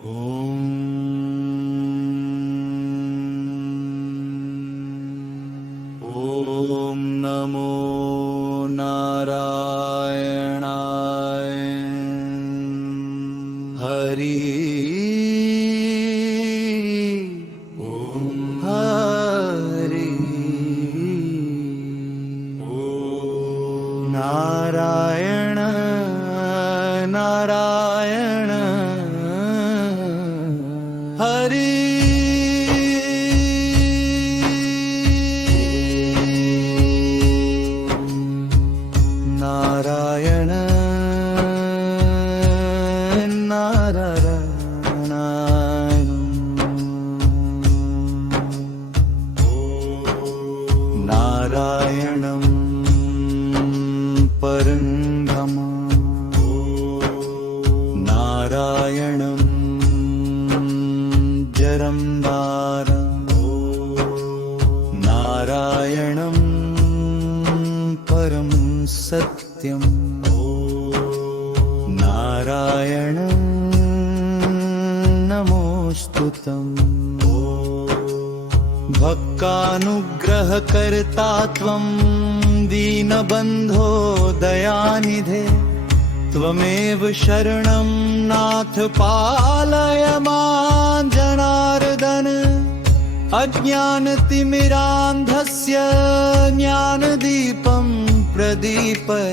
ॐ नमो नारायणाय हरि हरि नारायण नारायण हरि नारायण नारायण नारायणं परं धाम नारायणं जरंदार नारायणं परं सत्यं नारायणं नमोस्तुतं भक्तानुग्रहकर्ता त्वं दीनबन्धो दयानिधे त्वमेव शरणं नाथ पालय मां जनार्दन अज्ञानतिमिरान्धस्य ज्ञानदीपं प्रदीपय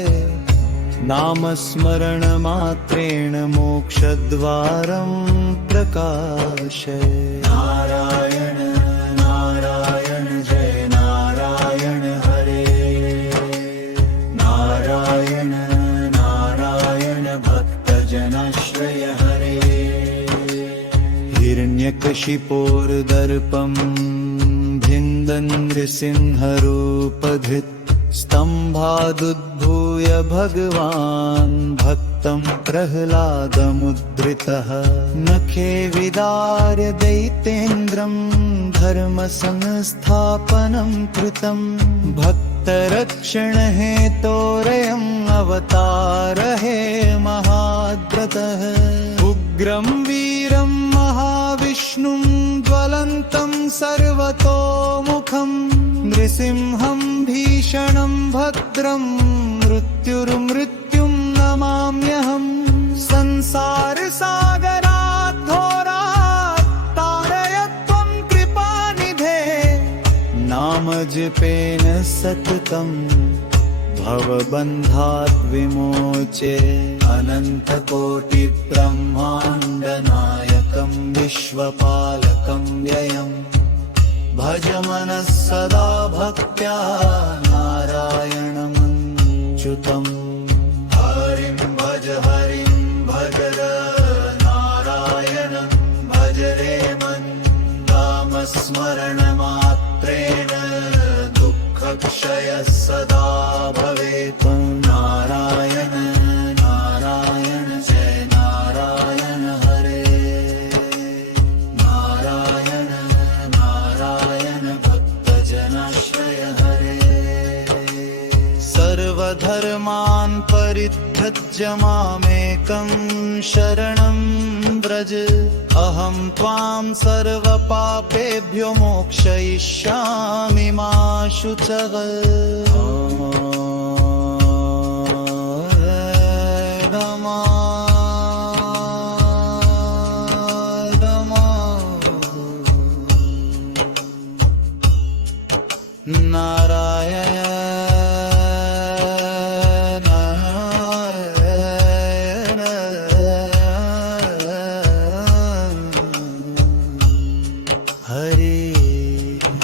नामस्मरणमात्रेण मोक्षद्वारं प्रकाशय नारायण नारायण जय नारायण हरे नारायण नारायण भक्तजनाश्रय हरे हिरण्यकशिपोर्दर्पं भिन्दन् नृसिंहरूपधृत् स्तम्भादुद्भूय भगवान् भक्तं प्रह्लादमुद्धृतः नखे विदार्य दैतेन्द्रं धर्मसंस्थापनं कृतं भक्तरक्षणहेतोरयम् अवतार हे महाद्रतः उग्रं वीरं महाविष्णुं ज्वलन्तं सर्वतोमुखं नृसिंहं भीषणं भद्रं मृत्युर्मृत्युं नमाम्यहं संसारसागरात् घोरात् तारय त्वं कृपानिधे नामजपेन सततं भवबन्धात् विमोचे अनन्तकोटिब्रह्माण्डनायकं विश्वपालकं व्ययम् भज मनः सदा भक्त्या नारायणमच्युतम् हरिं भज नारायणं भज रे मन् नामस्मरणमात्रेण दुःखक्षयः सदा भवेत् नारायण नारायण जय नारायण हरे नारायण नारायण भक्तजनाश्रय हरे सर्वधर्मान् परित्यज्य मामेकं शरणं व्रज अहं त्वां सर्वपापेभ्यो मोक्षयिष्यामि मा शुचः नारायण हरे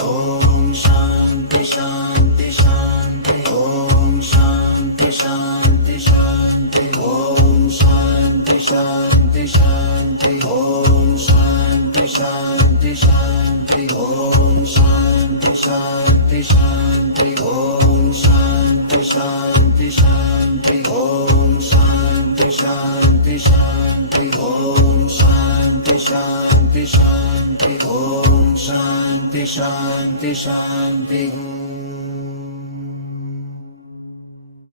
ओम शांति शांति शांति ओम शांति शांति शांति ओम शांति शांति शांति ओम शांति शांति शांति ओम शांति शांति शांति ओम शांति शांति शांति ओम शांति शांति शांति ओम शांति शांति शांति ओम शांति शांति शांति।